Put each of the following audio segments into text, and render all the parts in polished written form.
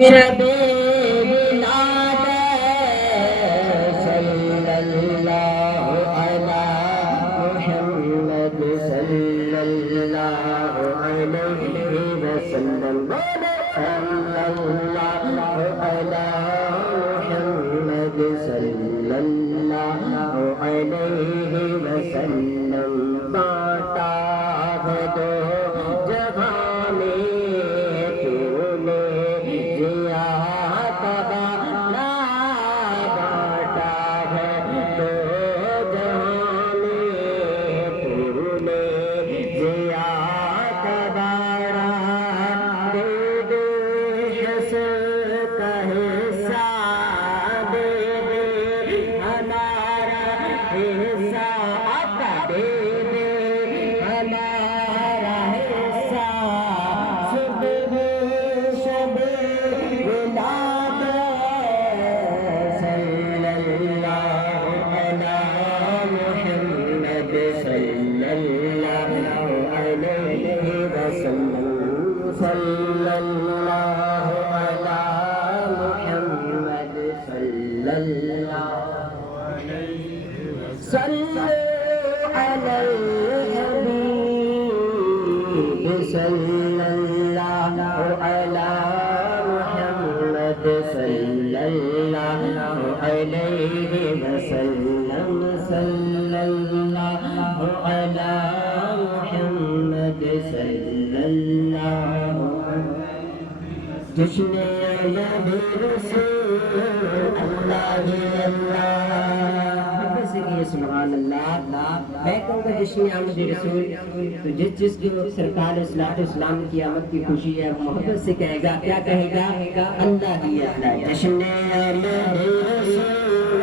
شب ولادت صلی اللہ علی محمد صلی اللہ علیہ وسلم صلی اللہ علی محمد صلی اللہ علیہ وسلم بانٹا ہے دو جہاں میں تو نے صلی اللہ علی محمد صلی اللہ صلی علی الحبیب صلی اللہ علی محمد صلی اللہ علیہ وسلم صلی اللہ علی محمد صلی اللہ جشن نبی رسول اللہ اللہ سبحان اللہ. میں کہوں گا جشن آمد رسول تو جس کو سرکار اسلام کی آمد کی خوشی ہے محبت سے کہے گا. کیا کہے گا؟ اللہ ہی اللہ. جشن آمد رسول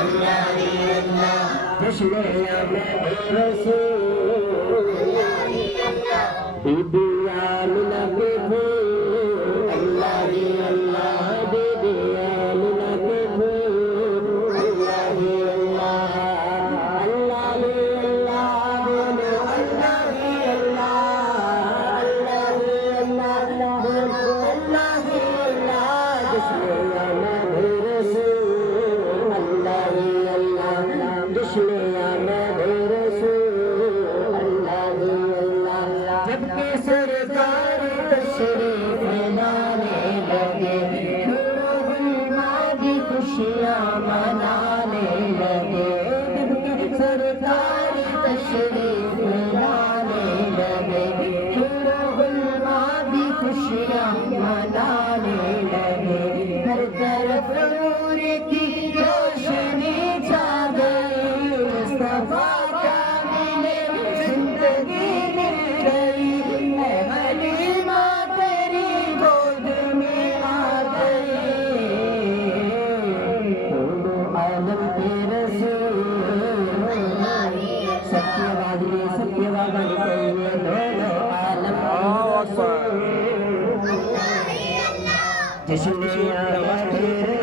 اللہ ہی اللہ. جشن آمد رسول اللہ ہی اللہ. بی بی آمنہ کے خوشیاں منانے لگے سرکار تشریف لانے لگے بھی خوشیاں منانے لگے. ہر طرف نور کی روشنی چھا گئی. مصطفیٰ کا ملے زندگی مل گئی. اے حلیمہ تیری گود میں آ گئی. جشن آمد رسول اللہ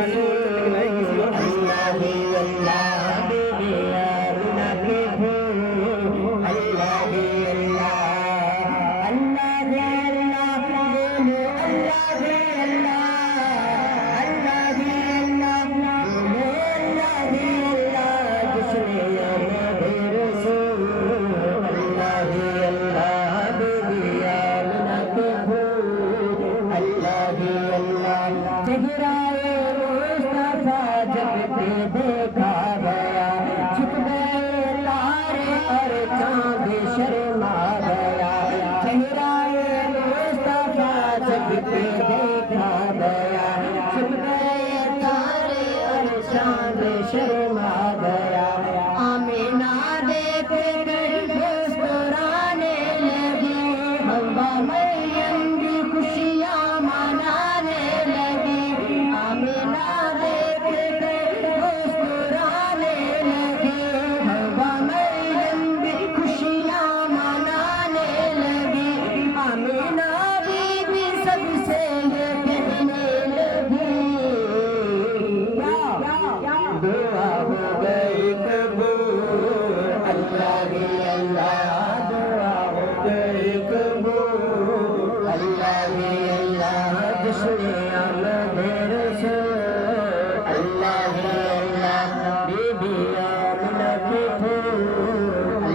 ہی اللہ. بی بی آمنہ کے پھول اللہ ہی اللہ. اللہ ہی اللہ بولو اللہ ہی اللہ. اللہ ہی اللہ بولو اللہ ہی اللہ. جشن آمد رسول اللہ ہی اللہ. بی بی آمنہ کے پھول اللہ ہی اللہ. چہرائے مصطفیٰ جب پہ دیکھا گیا چھپ گئے تارے اور چاند شرما گیا. چہرائے مصطفیٰ جب پہ دیکھا گیا چھپ گئے تارے اور چاند شرما گیا. آمینہ دیکھ کر مسکرانے لگی. حوا مریم بھی خوشیاں منانے لگی. آمینہ دیکھ کر رسول اللہ ہی اللہ بی بی آمنہ کے پھول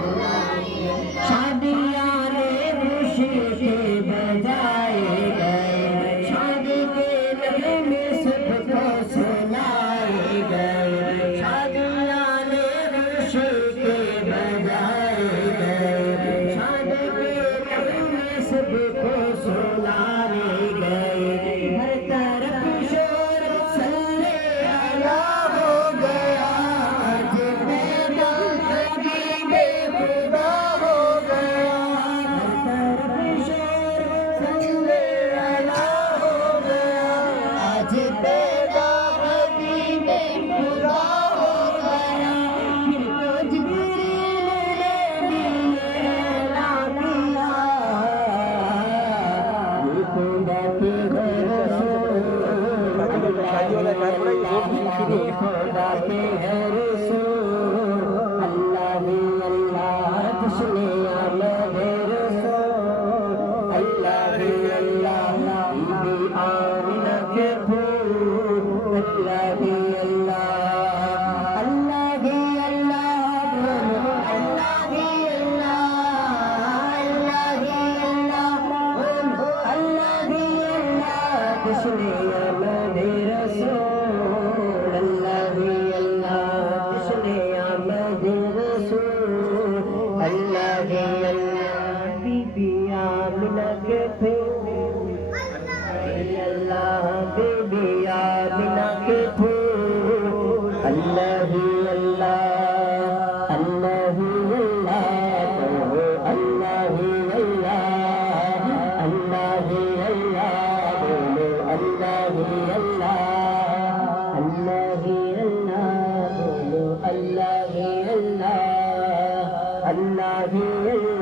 شادیاں خوشی کے بجائے گئے شادی کے نغمے سب کو سنائے گئے شادیاں خوشی کے بجائے گئے شادی کے نغمے سب کو سنائے گئے ہر طرف شور صلی اللہ ہو گیا آج میدان حبیب خدا ہو گیا ہر طرف شور صلی اللہ ہو گیا آج میدان حبیب خدا ہو گیا پھر تو جبریل نے بھی اعلان کیا دیکھو باتیں ہے رسول اللہ ہی اللہ جشن آمد رسول اللہ ہی اللہ بی بی آمنہ کے پھول اللہ ہی اللہ اللہ ہی اللہ اللہ ہی اللہ اللہ ہی اللہ اللہ ہی اللہ جشن آمد رسول اللہ ہی اللہ جشن آمد رسول اللہ ہی اللہ بی بی آمنہ کے پھول اللہ بی بی آمنہ کے پھول اللہ ہی اللہ اللہ ہی اللہ اللہ ہی اللہ اللہ ہی اللہ بولو اللہ ہی اللہ اللہ ہی اللہ بولو اللہ ہی اللہ اللہ ہی اللہ